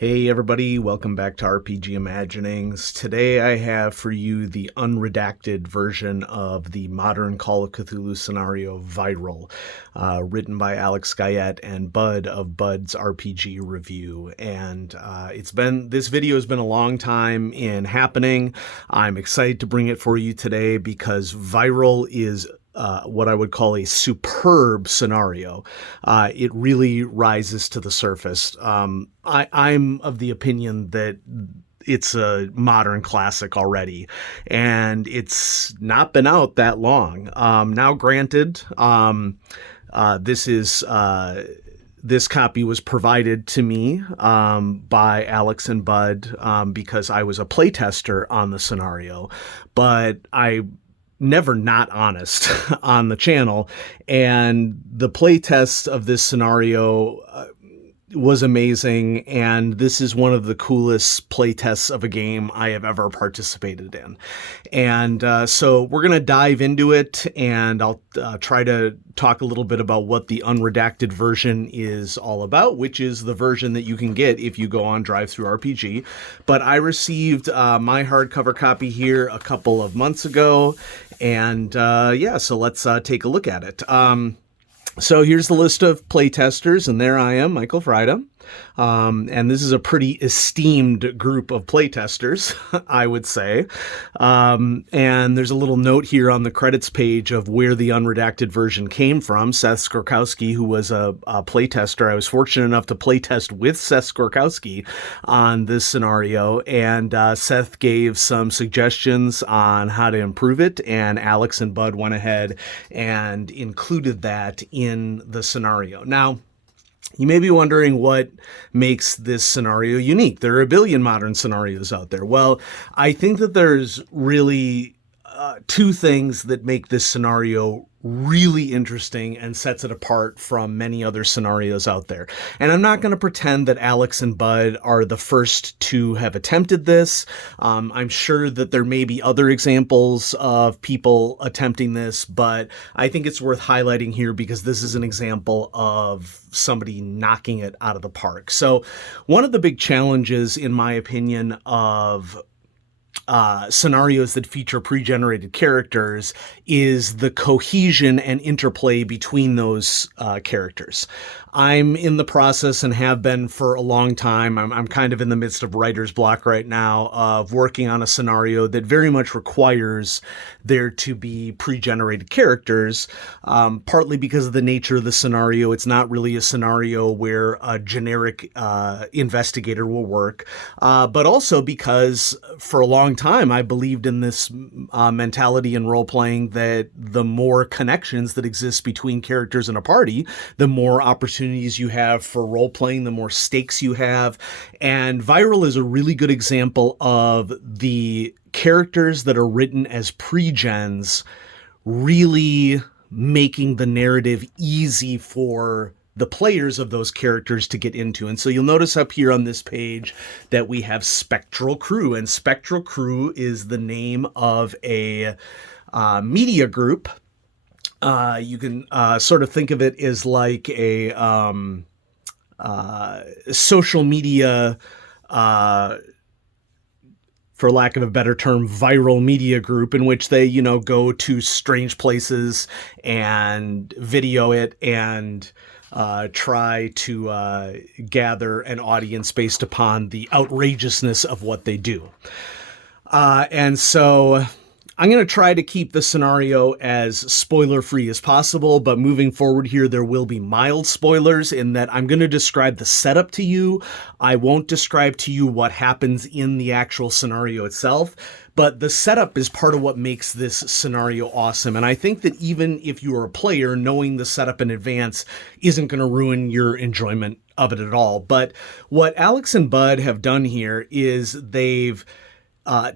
Hey everybody, welcome back to RPG Imaginings. Today I have for you the unredacted version of the modern Call of Cthulhu scenario Viral, written by Alex Guyette and Bud of Bud's RPG Review. And this video has been a long time in happening. I'm excited to bring it for you today because Viral is what I would call a superb scenario. It really rises to the surface. I'm of the opinion that it's a modern classic already, and it's not been out that long. Now, granted, this copy was provided to me by Alex and Bud because I was a playtester on the scenario, but I never not honest on the channel, and the playtest of this scenario was amazing, and this is one of the coolest playtests of a game I have ever participated in. And so we're going to dive into it, and I'll try to talk a little bit about what the unredacted version is all about, which is the version that you can get if you go on DriveThruRPG. But I received my hardcover copy here a couple of months ago, and so let's take a look at it. So here's the list of playtesters, and there I am, Michael Frida. And this is a pretty esteemed group of playtesters, I would say. And there's a little note here on the credits page of where the unredacted version came from. Seth Skorkowski, who was a playtester. I was fortunate enough to playtest with Seth Skorkowski on this scenario, and Seth gave some suggestions on how to improve it, and Alex and Bud went ahead and included that in the scenario. Now, you may be wondering what makes this scenario unique. There are a billion modern scenarios out there. Well, I think that there's really two things that make this scenario really interesting and sets it apart from many other scenarios out there. And I'm not going to pretend that Alex and Bud are the first to have attempted this. I'm sure that there may be other examples of people attempting this, but I think it's worth highlighting here because this is an example of somebody knocking it out of the park. So one of the big challenges, in my opinion, of scenarios that feature pre-generated characters is the cohesion and interplay between those characters. I'm in the process and have been for a long time. I'm kind of in the midst of writer's block right now of working on a scenario that very much requires there to be pre-generated characters, partly because of the nature of the scenario. It's not really a scenario where a generic investigator will work, but also because for a long time I believed in this mentality in role-playing that the more connections that exist between characters in a party, the more opportunities you have for role-playing, the more stakes you have. And Viral is a really good example of the characters that are written as pre-gens really making the narrative easy for the players of those characters to get into. And so you'll notice up here on this page that we have Spectral Crew, and Spectral Crew is the name of a media group. You can sort of think of it as like a social media, for lack of a better term, viral media group in which they, go to strange places and video it and try to gather an audience based upon the outrageousness of what they do. And so I'm going to try to keep the scenario as spoiler-free as possible, but moving forward here, there will be mild spoilers in that I'm going to describe the setup to you. I won't describe to you what happens in the actual scenario itself, but the setup is part of what makes this scenario awesome. And I think that even if you are a player, knowing the setup in advance isn't going to ruin your enjoyment of it at all. But what Alex and Bud have done here is they've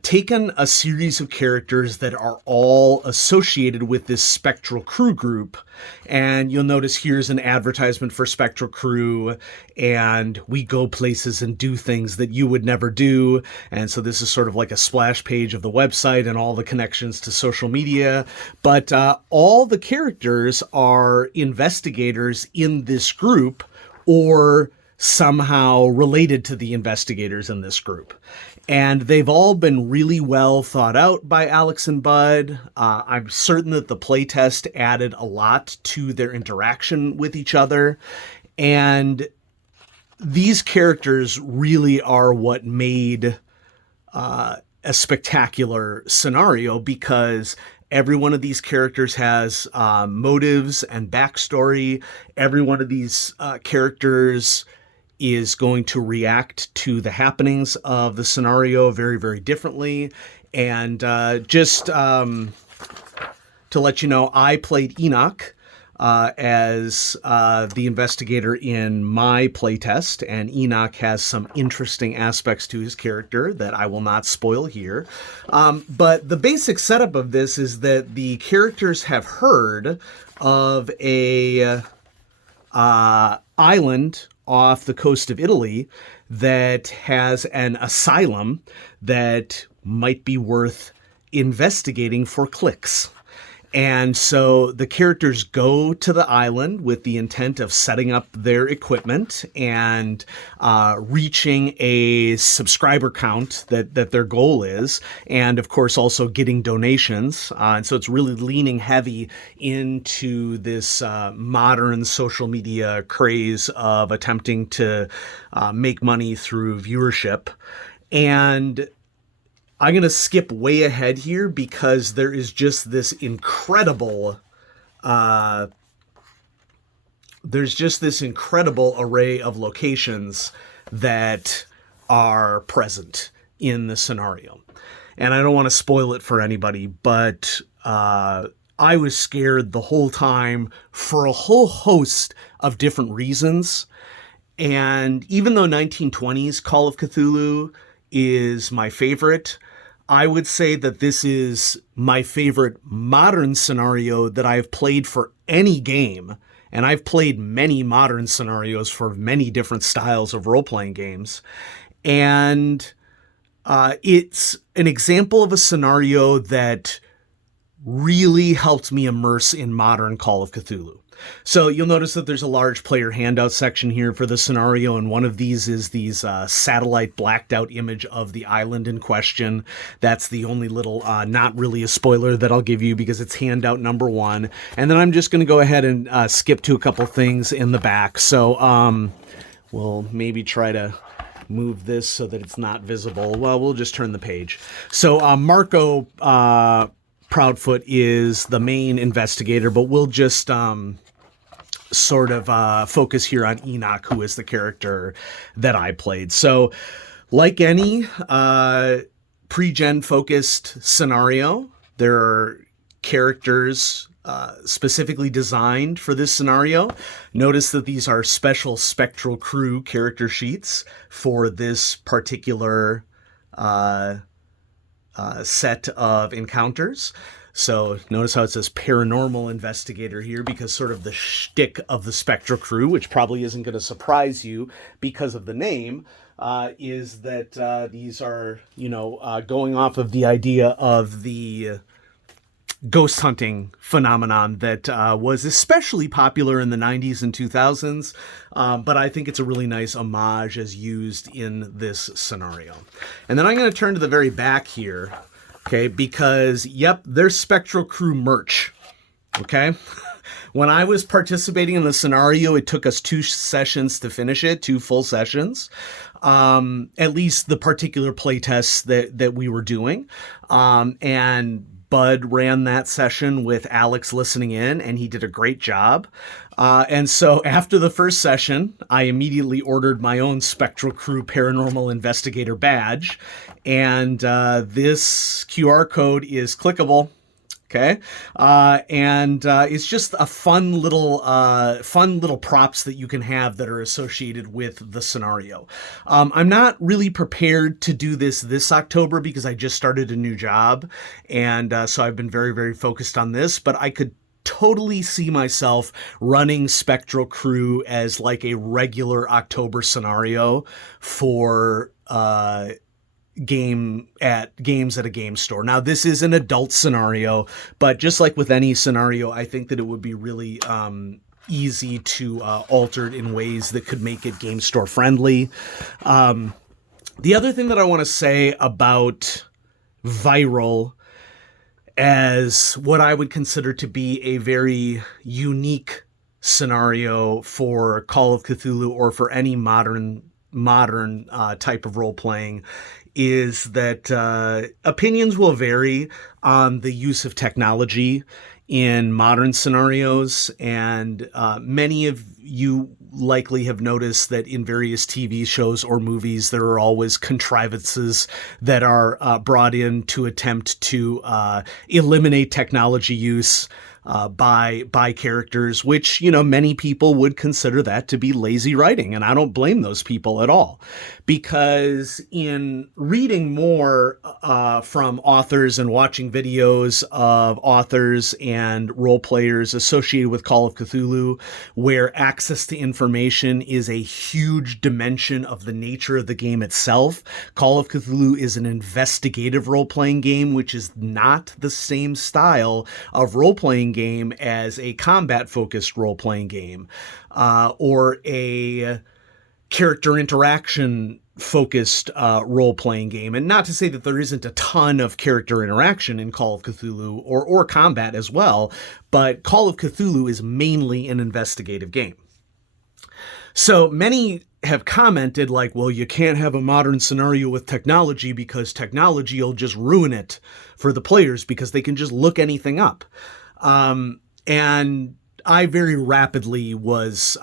taken a series of characters that are all associated with this Spectral Crew group. And you'll notice here's an advertisement for Spectral Crew, and we go places and do things that you would never do. And so this is sort of like a splash page of the website and all the connections to social media. But all the characters are investigators in this group or somehow related to the investigators in this group. And they've all been really well thought out by Alex and Bud. I'm certain that the playtest added a lot to their interaction with each other. And these characters really are what made a spectacular scenario, because every one of these characters has motives and backstory. Every one of these characters is going to react to the happenings of the scenario very, very differently. And just to let you know, I played Enoch as the investigator in my playtest, and Enoch has some interesting aspects to his character that I will not spoil here. But the basic setup of this is that the characters have heard of a island off the coast of Italy that has an asylum that might be worth investigating for clicks. And so the characters go to the island with the intent of setting up their equipment and reaching a subscriber count that their goal is, and of course also getting donations. And so it's really leaning heavy into this modern social media craze of attempting to make money through viewership. And I'm going to skip way ahead here because there is just this incredible, array of locations that are present in the scenario. And I don't want to spoil it for anybody, but I was scared the whole time for a whole host of different reasons. And even though 1920s Call of Cthulhu is my favorite, I would say that this is my favorite modern scenario that I've played for any game. And I've played many modern scenarios for many different styles of role-playing games. And it's an example of a scenario that really helped me immerse in modern Call of Cthulhu. So you'll notice that there's a large player handout section here for the scenario, and one of these is these satellite blacked out image of the island in question. That's the only little, not really a spoiler that I'll give you because it's handout number 1. And then I'm just going to go ahead and skip to a couple things in the back. So we'll maybe try to move this so that it's not visible. Well, we'll just turn the page. So Marco Proudfoot is the main investigator, but we'll just sort of focus here on Enoch, who is the character that I played. So like any pre-gen focused scenario, there are characters specifically designed for this scenario. Notice that these are special Spectral Crew character sheets for this particular set of encounters. So notice how it says paranormal investigator here, because sort of the shtick of the Spectral Crew, which probably isn't going to surprise you because of the name, is that these are, going off of the idea of the ghost hunting phenomenon that was especially popular in the 90s and 2000s. But I think it's a really nice homage as used in this scenario. And then I'm going to turn to the very back here, okay, because, yep, there's Spectral Crew merch, okay? When I was participating in the scenario, it took us 2 sessions to finish it, 2 full sessions. At least the particular playtests that we were doing. And Bud ran that session with Alex listening in, and he did a great job. And so after the first session, I immediately ordered my own Spectral Crew Paranormal Investigator badge. And this QR code is clickable. Okay. And it's just a fun little props that you can have that are associated with the scenario. I'm not really prepared to do this October because I just started a new job. And so I've been very, very focused on this, but I could totally see myself running Spectral Crew as like a regular October scenario for, games at a game store. Now, this is an adult scenario, but just like with any scenario, I think that it would be really easy to alter it in ways that could make it game store friendly. The other thing that I want to say about Viral as what I would consider to be a very unique scenario for Call of Cthulhu or for any modern type of role playing is that opinions will vary on the use of technology in modern scenarios, and many of you likely have noticed that in various TV shows or movies, there are always contrivances that are brought in to attempt to eliminate technology use by characters, which, you know, many people would consider that to be lazy writing. And I don't blame those people at all, because in reading more from authors and watching videos of authors and role players associated with Call of Cthulhu, where access to information is a huge dimension of the nature of the game itself. Call of Cthulhu is an investigative role-playing game, which is not the same style of role-playing game as a combat-focused role-playing game or a character interaction focused role-playing game. And not to say that there isn't a ton of character interaction in Call of Cthulhu or combat as well, but Call of Cthulhu is mainly an investigative game. So many have commented like, well, you can't have a modern scenario with technology because technology will just ruin it for the players because they can just look anything up. And I very rapidly was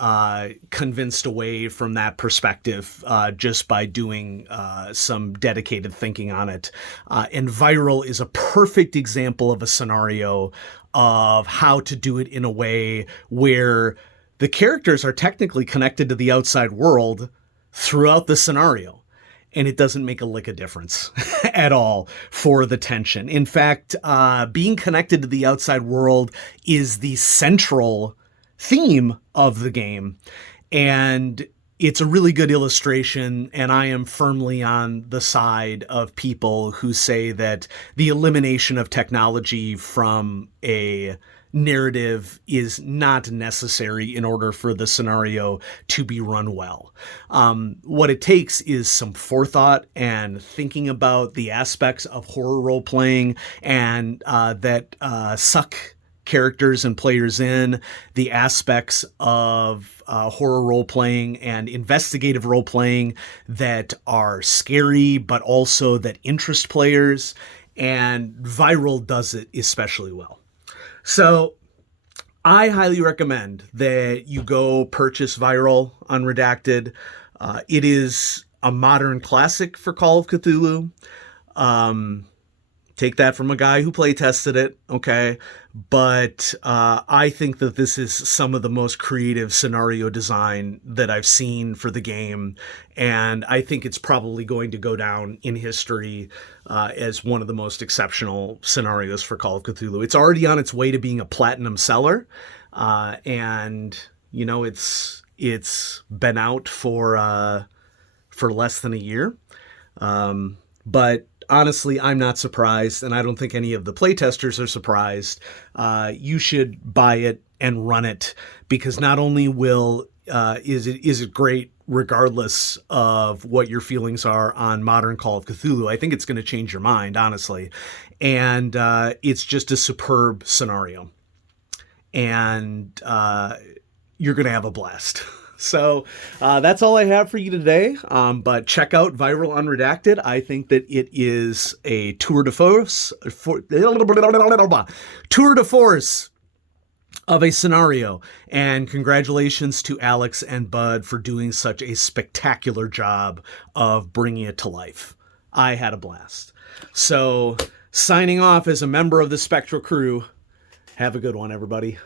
convinced away from that perspective just by doing some dedicated thinking on it. And Viral is a perfect example of a scenario of how to do it in a way where the characters are technically connected to the outside world throughout the scenario. And it doesn't make a lick of difference at all for the tension. In fact, being connected to the outside world is the central theme of the game. And it's a really good illustration, and I am firmly on the side of people who say that the elimination of technology from a narrative is not necessary in order for the scenario to be run well. What it takes is some forethought and thinking about the aspects of horror role playing and that suck characters and players in, the aspects of horror role playing and investigative role playing that are scary but also that interest players, and Viral does it especially well. So I highly recommend that you go purchase Viral Unredacted. It is a modern classic for Call of Cthulhu. Take that from a guy who play tested it, okay? But I think that this is some of the most creative scenario design that I've seen for the game, and I think it's probably going to go down in history as one of the most exceptional scenarios for Call of Cthulhu. It's already on its way to being a platinum seller, and you know it's been out for less than a year, but honestly, I'm not surprised, and I don't think any of the playtesters are surprised. You should buy it and run it, because not only is it great regardless of what your feelings are on modern Call of Cthulhu. I think it's going to change your mind, honestly. And it's just a superb scenario. And you're going to have a blast. So that's all I have for you today. But check out Viral Unredacted. I think that it is a tour de force of a scenario. And congratulations to Alex and Bud for doing such a spectacular job of bringing it to life. I had a blast. So signing off as a member of the Spectral crew. Have a good one, everybody.